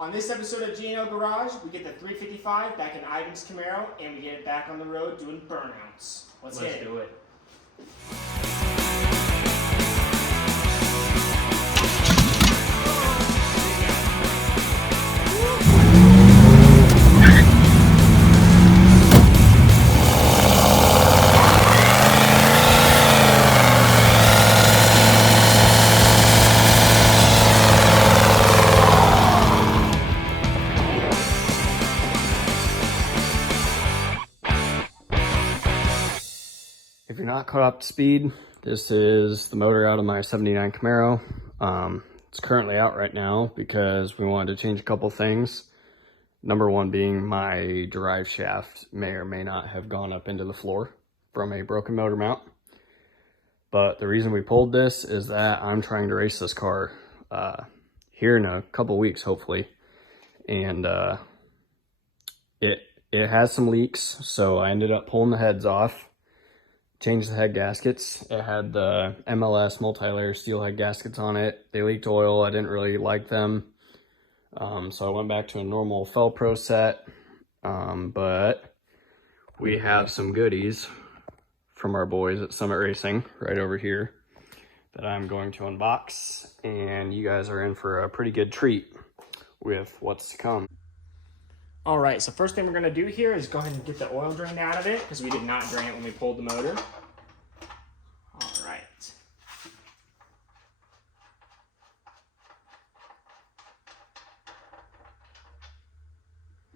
On this episode of G&O Garage, we get the 355 back in Ivan's Camaro, and we get it back on the road doing burnouts. Let's do it. If you're not caught up to speed, this is the motor out of my 79 Camaro. It's currently out right now because we wanted to change a couple things. Number one being my drive shaft may or may not have gone up into the floor from a broken motor mount. But the reason we pulled this is that I'm trying to race this car here in a couple weeks, hopefully. And it has some leaks, so I ended up pulling the heads off. Changed the head gaskets. It had the MLS multi-layer steel head gaskets on it. They leaked oil. I didn't really like them. So I went back to a normal Felpro set. But we have some goodies from our boys at Summit Racing right over here that I'm going to unbox. And you guys are in for a pretty good treat with what's to come. All right, so first thing we're gonna do here is go ahead and get the oil drain out of it because we did not drain it when we pulled the motor. All right.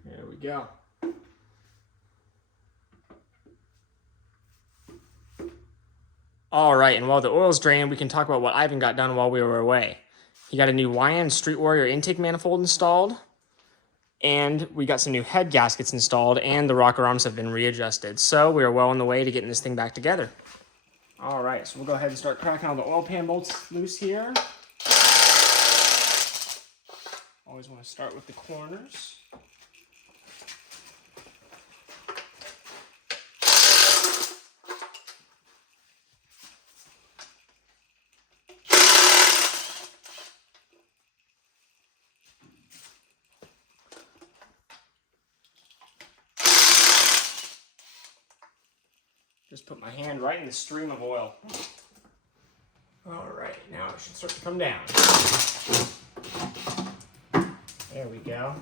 There we go. All right, and while the oil's drained, we can talk about what Ivan got done while we were away. He got a new YN Street Warrior intake manifold installed. And we got some new head gaskets installed, and the rocker arms have been readjusted. So we are well on the way to getting this thing back together. All right, so we'll go ahead and start cracking all the oil pan bolts loose here. Always want to start with the corners. Just put my hand right in the stream of oil. All right, now it should start to come down. There we go.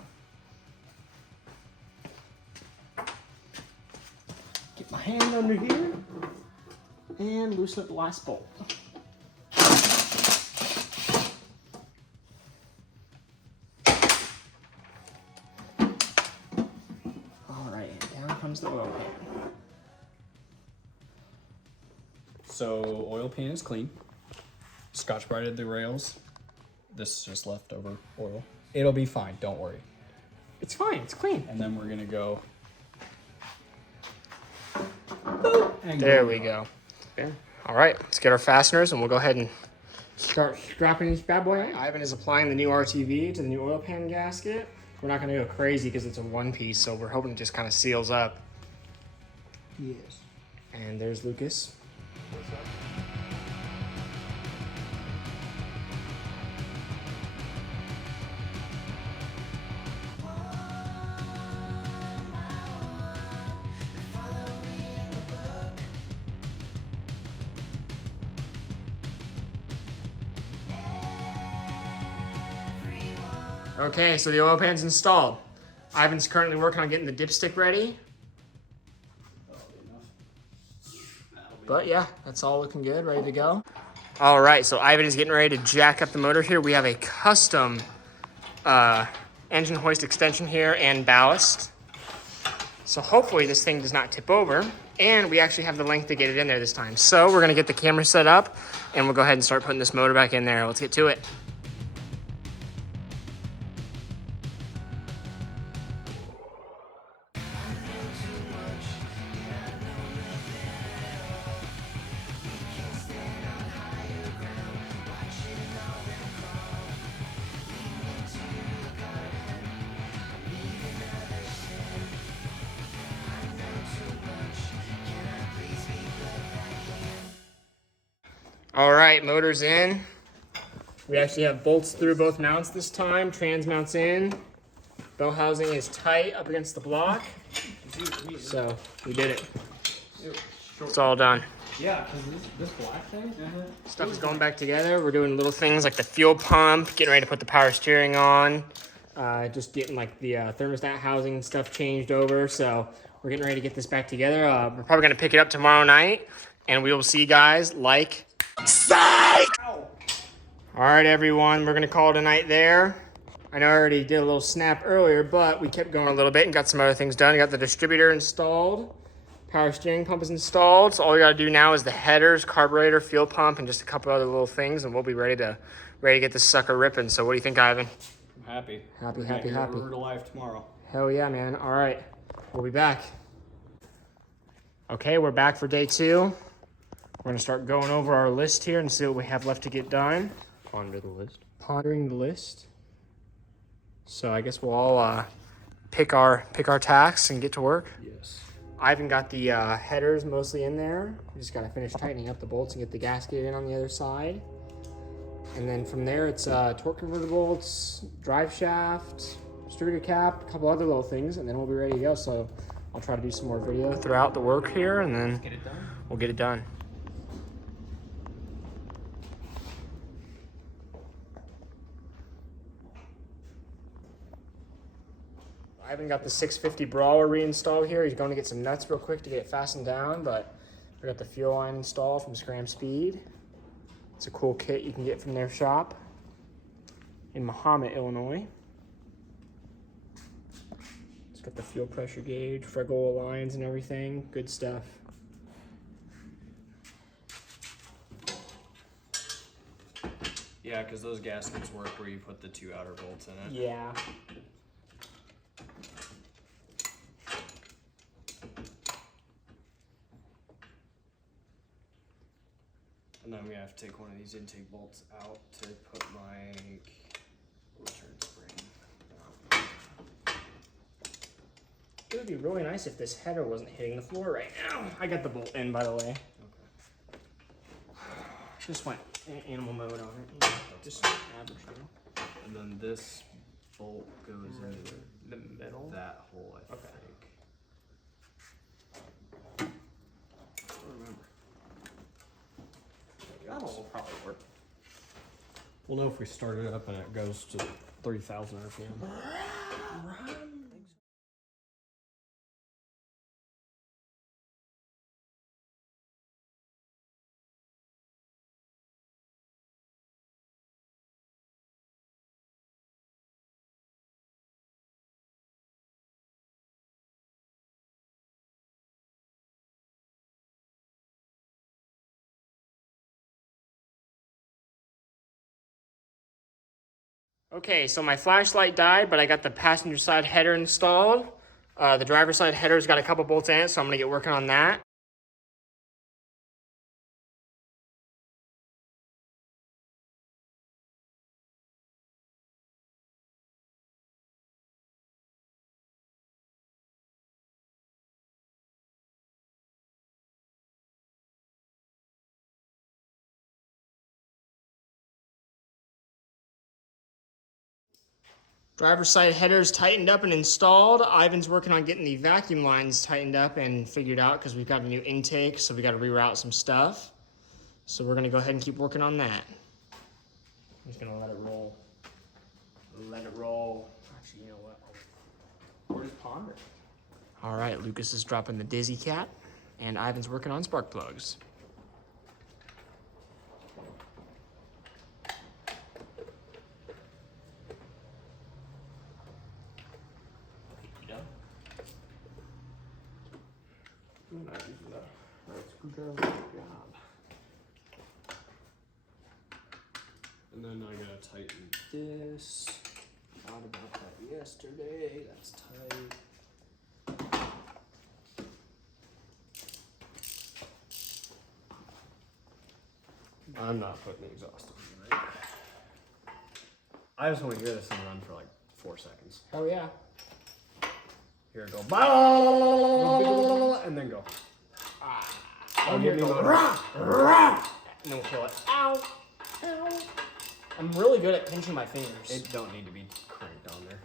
Get my hand under here and loosen up the last bolt. All right, down comes the oil pan. So oil pan is clean. Scotch brighted the rails. This is just leftover oil. It'll be fine, don't worry. It's fine, it's clean. And then we're gonna go. There we go. Okay. All right, let's get our fasteners and we'll go ahead and start strapping this bad boy in. Ivan is applying the new RTV to the new oil pan gasket. We're not gonna go crazy because it's a one piece, so we're hoping it just kind of seals up. Yes. And there's Lucas. Okay, so the oil pan's installed. Ivan's currently working on getting the dipstick ready. But yeah, that's all looking good, ready to go. All right, so Ivan is getting ready to jack up the motor here. We have a custom engine hoist extension here and ballast. So hopefully this thing does not tip over, and we actually have the length to get it in there this time. So we're gonna get the camera set up and we'll go ahead and start putting this motor back in there. Let's get to it. All right, motor's in. We actually have bolts through both mounts this time. Trans mounts in. Bell housing is tight up against the block. So we did it. It's all done. Yeah, because this black thing? Stuff is going back together. We're doing little things like the fuel pump, getting ready to put the power steering on. Just getting like the thermostat housing and stuff changed over. So we're getting ready to get this back together. We're probably going to pick it up tomorrow night. And we will see you guys like... Psych! All right, everyone. We're going to call it a night there. I know I already did a little snap earlier, but we kept going a little bit and got some other things done. Got the distributor installed. Power steering pump is installed. So all we got to do now is the headers, carburetor, fuel pump, and just a couple other little things. And we'll be ready to get this sucker ripping. So what do you think, Ivan? I'm happy. Happy. We're to life tomorrow. Hell yeah, man. All right. We'll be back. Okay, we're back for day 2. We're going to start going over our list here and see what we have left to get done. Ponder the list. Pondering the list. So I guess we'll all pick our tasks and get to work. Yes. Ivan got the headers mostly in there. We just got to finish tightening up the bolts and get the gasket in on the other side. And then from there, it's torque converter bolts, drive shaft, distributor cap, a couple other little things, and then we'll be ready to go. So I'll try to do some more video throughout the work here, and then we'll get it done. Ivan got the 650 Brawler reinstalled here. He's going to get some nuts real quick to get it fastened down, but we got the fuel line installed from Scram Speed. It's a cool kit you can get from their shop in Mahomet, Illinois. It's got the fuel pressure gauge, Fregola lines and everything. Good stuff. Yeah, because those gaskets work where you put the 2 outer bolts in it. Yeah. And then we have to take one of these intake bolts out to put my return spring. It would be really nice if this header wasn't hitting the floor right now. I got the bolt in, by the way. Okay. Just went animal mode on it. Just average. And then this bolt goes into The middle? that hole, I think. I don't remember. That will probably work. We'll know if we start it up and it goes to 3,000 RPM. Okay, so my flashlight died, but I got the passenger side header installed. The driver's side header's got a couple bolts in it, so I'm gonna get working on that. Driver's side headers tightened up and installed. Ivan's working on getting the vacuum lines tightened up and figured out because we've got a new intake, so we got to reroute some stuff. So we're going to go ahead and keep working on that. I'm just going to let it roll. Let it roll. Actually, you know what? We're just pondering. All right, Lucas is dropping the Dizzy Cat, and Ivan's working on spark plugs. And then I gotta tighten this. Thought about that yesterday. That's tight. I'm not putting the exhaust on, right? I just want to hear this thing run for like 4 seconds. Oh yeah. Here it go, and then go. Oh, give me one. And then we'll kill it. Ow. Ow. I'm really good at pinching my fingers. It don't need to be cranked on there.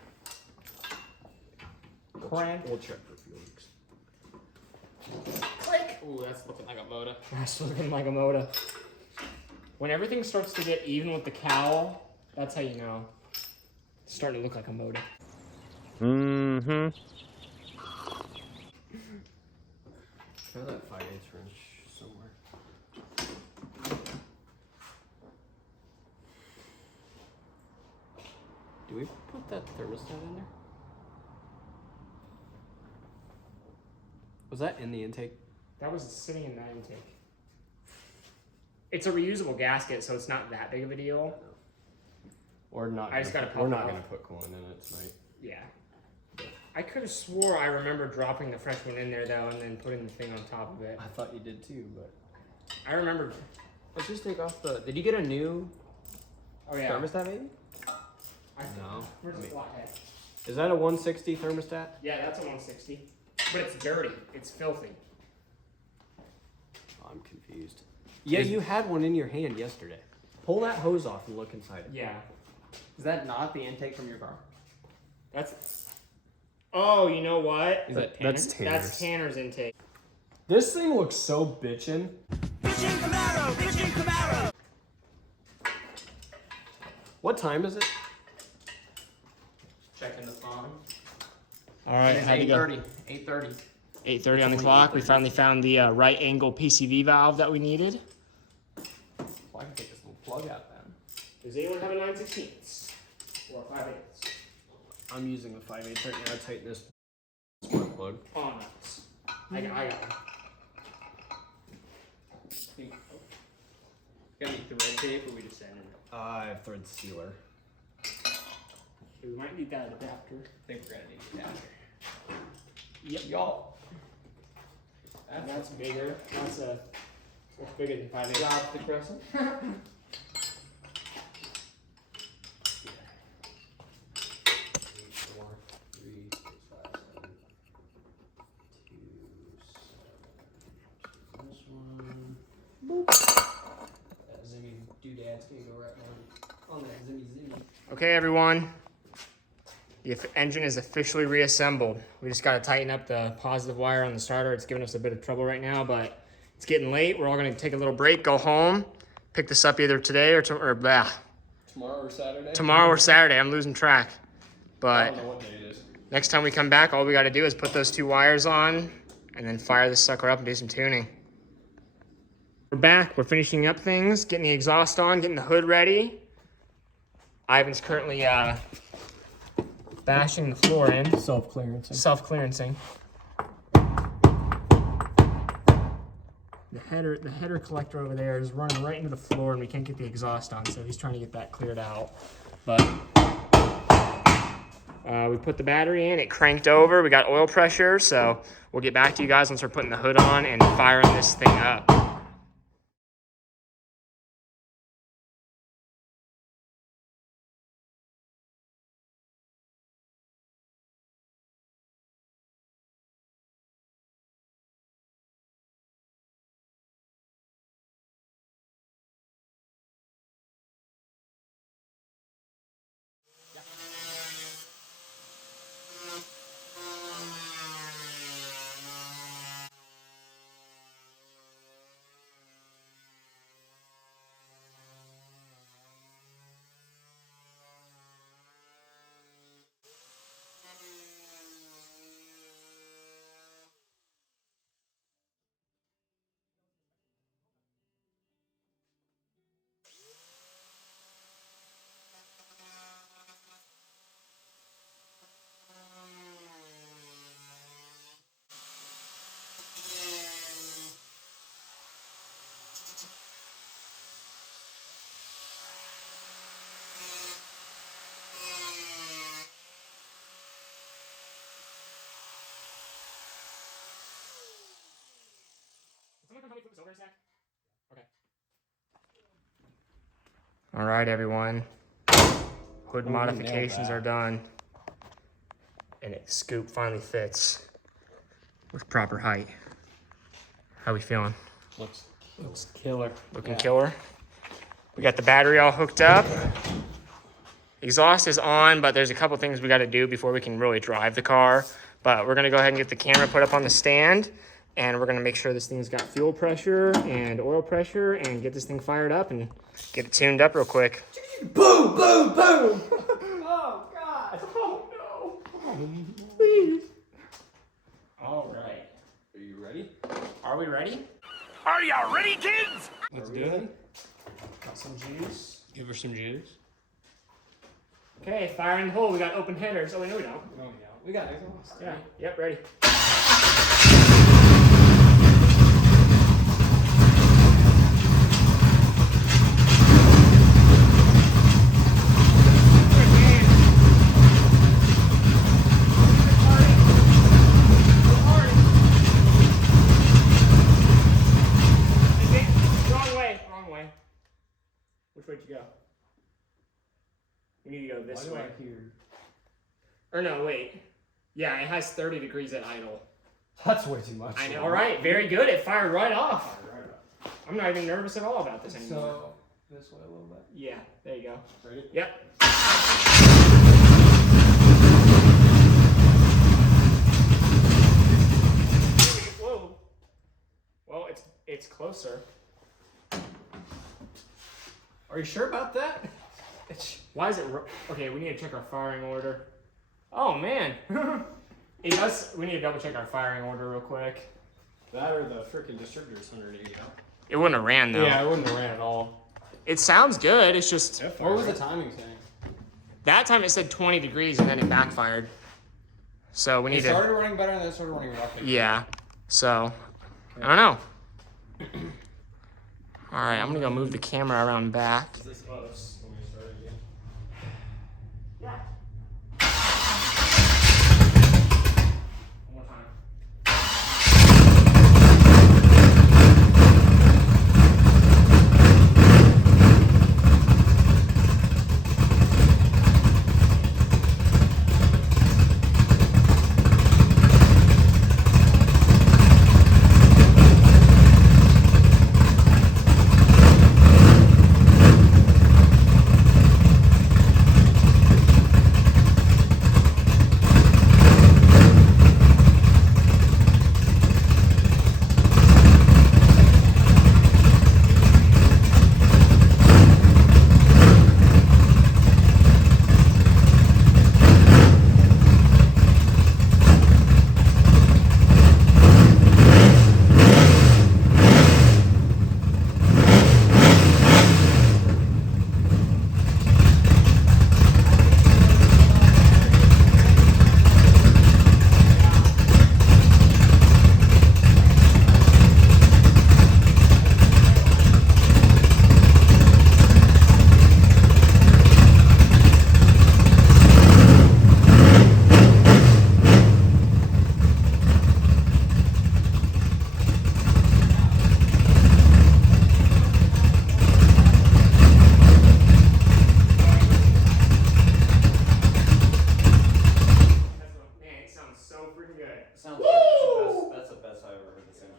Crank. We'll check for a few weeks. Click. Ooh, that's looking like a motor. That's looking like a motor. When everything starts to get even with the cowl, that's how you know. It's starting to look like a motor. Mm-hmm. Try that 5/8 wrench somewhere. Do we put that thermostat in there? Was that in the intake? That was sitting in that intake. It's a reusable gasket, so it's not that big of a deal. Or not? I just gotta pop We're it not off. gonna put coolant in it tonight. Yeah. I could have swore I remember dropping the fresh one in there though, and then putting the thing on top of it. I thought you did too, but I remember. let's just take off the. Did you get a new thermostat, maybe? No. Where's the flathead? Is that a 160 thermostat? Yeah, that's a 160. But it's dirty. It's filthy. I'm confused. Yeah, Is- you had one in your hand yesterday. Pull that hose off and look inside it. Yeah. Is that not the intake from your car? That's. Oh, you know what? Is that That's Tanner? Tanner's. That's Tanner's intake. This thing looks so bitchin'. Bitchin' Camaro, bitchin' Camaro. What time is it? Checking the phone. All right, It's how'd it go? 8:30. 8:30. 8:30 on the Only clock. We 8:30. finally found the right angle PCV valve that we needed. Well, I can take this little plug out then. Does anyone have a 9/16 or a 5/8? I'm using the 5/8 right now to tighten this spark plug. Oh, nice. I got one. Got any thread tape or we just sanding it? I have thread sealer. We might need that adapter. I think we're gonna need that. Yep. Y'all. That's bigger. That's bigger than 5/8. Drop the crescent. 4, 3, 6, 5, 7, 2, 7. This one. Boop. That Zimmy doodad's gonna go right on that Zimmy. Okay, everyone. The engine is officially reassembled. We just got to tighten up the positive wire on the starter. It's giving us a bit of trouble right now, but it's getting late. We're all going to take a little break, go home, pick this up either today or Tomorrow or Saturday? tomorrow or Saturday. I'm losing track. I But don't know what day it is. next time we come back, all we got to do is put those two wires on and then fire this sucker up and do some tuning. We're back. We're finishing up things, getting the exhaust on, getting the hood ready. Ivan's currently bashing the floor in. Self-clearancing. Self-clearancing. The header collector over there is running right into the floor and we can't get the exhaust on, so he's trying to get that cleared out. But we put the battery in, it cranked over, we got oil pressure, so we'll get back to you guys once we're putting the hood on and firing this thing up. All right, everyone. Hood modifications are done. And it scoop finally fits with proper height. How we feeling? Looks killer. Looking killer? We got the battery all hooked up. Exhaust is on, but there's a couple things we got to do before we can really drive the car. But we're going to go ahead and get the camera put up on the stand, and we're going to make sure this thing's got fuel pressure and oil pressure and get this thing fired up and get it tuned up real quick. Boom, boom, boom. Oh, God. Oh, no. Oh, please. All right. Are you ready? Are we ready? Are you ready, kids? Let's do it. Got some juice. Give her some juice. Okay, fire in the hole. We got open headers. Oh, wait, no, we don't. No, we don't. We got exhaust. Yeah, yep, ready. Wrong way. Which way to go? We need to go this way. Or no, wait. Yeah, it has 30 degrees at idle. That's way too much. I know. All right, very good. It fired right off. I'm not even nervous at all about this anymore. So, this way a little bit. Yeah, there you go. Ready? Yep. Whoa. Well, it's closer. Are you sure about that? Why is it? Okay, we need to check our firing order. Oh man, it does. We need to double check our firing order real quick. That or the freaking distributor's 180 out. It wouldn't have ran though. Yeah, I wouldn't have ran at all. It sounds good. It's just What was the timing saying? that time it said 20 degrees and then it backfired. So we need It to. started running better and then it started running roughly. Yeah. So I don't know. All right, I'm gonna go move the camera around back. Is this close when we start again? Yeah. One more time.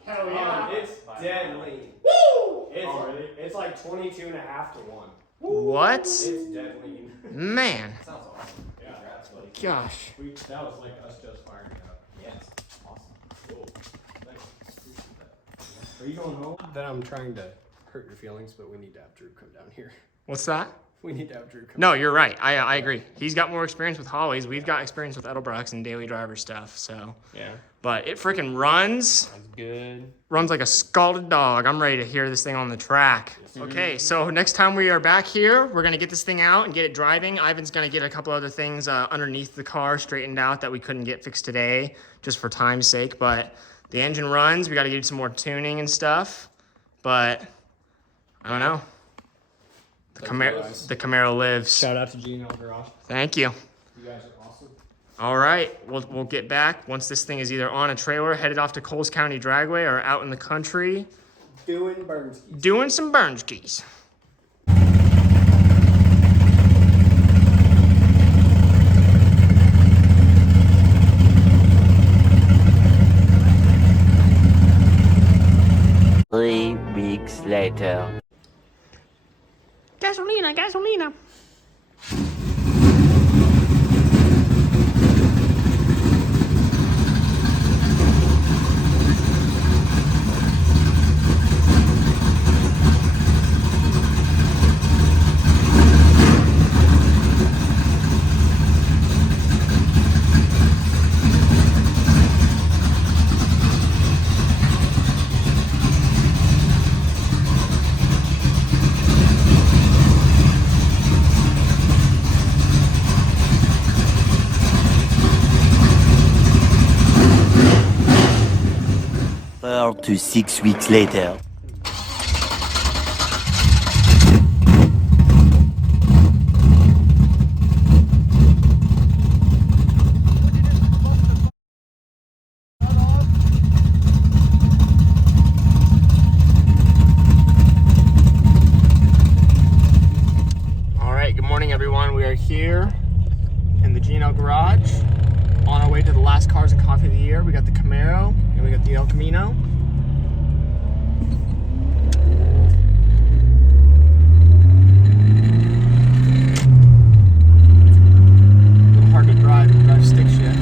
Hell yeah. It's dead lean. It's like 22 and a half to 1. What? It's dead lean. Man. Sounds awesome. Yeah. Congrats, buddy. Gosh. That was like us just firing it up. Yes. Awesome. Cool. Thanks. Appreciate that. Are you going home? That I'm trying to hurt your feelings, but we need to have Drew come down here. What's that? We need to have Drew come No, you're right. I agree. He's got more experience with Hollies. We've got experience with Edelbrock's and daily driver stuff. So, Yeah. but it freaking runs. That's good. Runs like a scalded dog. I'm ready to hear this thing on the track. Okay, so next time we are back here, we're gonna get this thing out and get it driving. Ivan's gonna get a couple other things underneath the car straightened out that we couldn't get fixed today, just for time's sake. But the engine runs. We gotta do some more tuning and stuff. But I don't know. The Camaro lives. Shout out to Gino Garage. Thank you. You guys are awesome. All right, we'll get back once this thing is either on a trailer headed off to Coles County Dragway or out in the country doing burns. doing some burn skis. Three weeks later. gasolina, gasolina. To 6 weeks later. All right, good morning, everyone. We are here in the Gino garage on our way to the last cars and coffee of the year. We got the Camaro and we got the El Camino. A little hard to drive stick shift.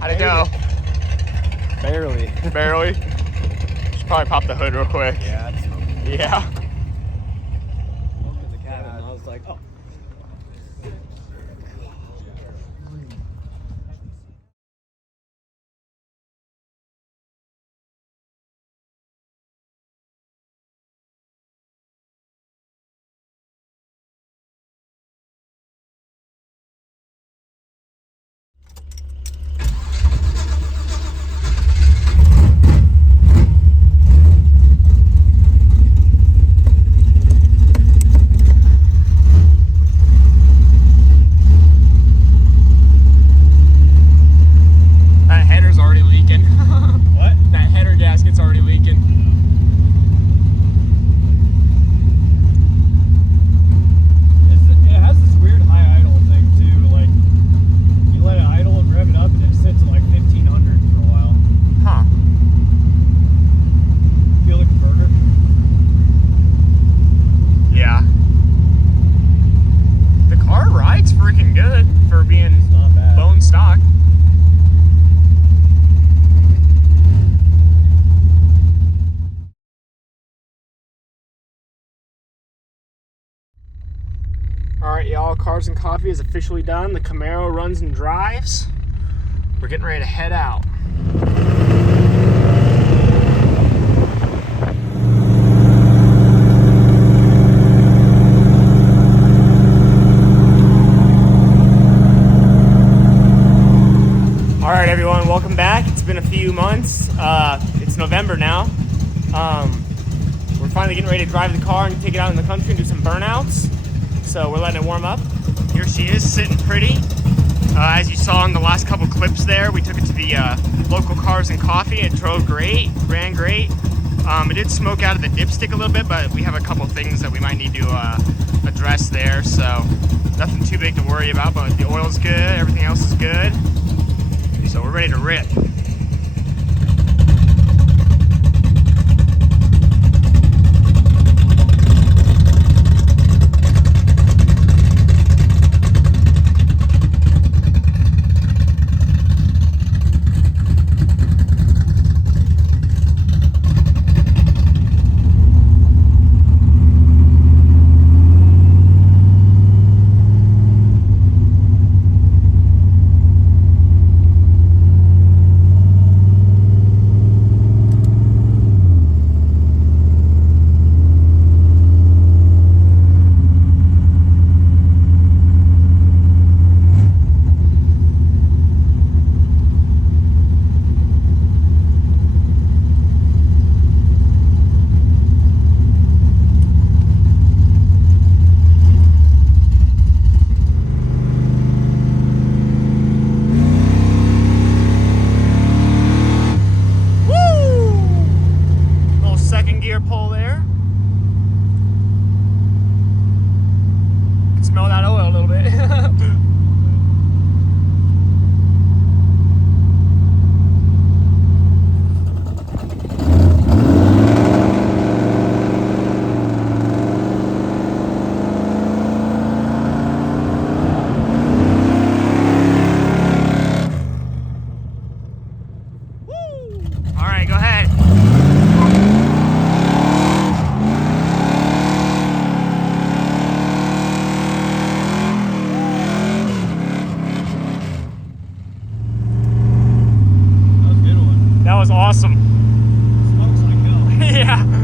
How'd it go? Barely. Barely? Should probably pop the hood real quick. Yeah, it's smoking. Yeah. Walked in the cabin and I was like, oh. That header's already leaking. What? That header gasket's already leaking. It has this weird high idle thing too. Like, you let it idle and rev it up and it sits at like 1500 for a while. Huh. Feel the converter? Yeah. The car rides freaking good for being Not bad. bone stock. All right, y'all, Cars and Coffee is officially done. The Camaro runs and drives. We're getting ready to head out. All right, everyone, welcome back. It's been a few months. It's November now. We're finally getting ready to drive the car and take it out in the country and do some burnouts. So we're letting it warm up. Here she is, sitting pretty. As you saw in the last couple clips there, we took it to the local Cars and Coffee. It drove great, ran great. It did smoke out of the dipstick a little bit, but we have a couple things that we might need to address there. So nothing too big to worry about, but the oil's good, everything else is good. So we're ready to rip. All right, go ahead. That was a good one. That was awesome. Smokes like hell. Yeah.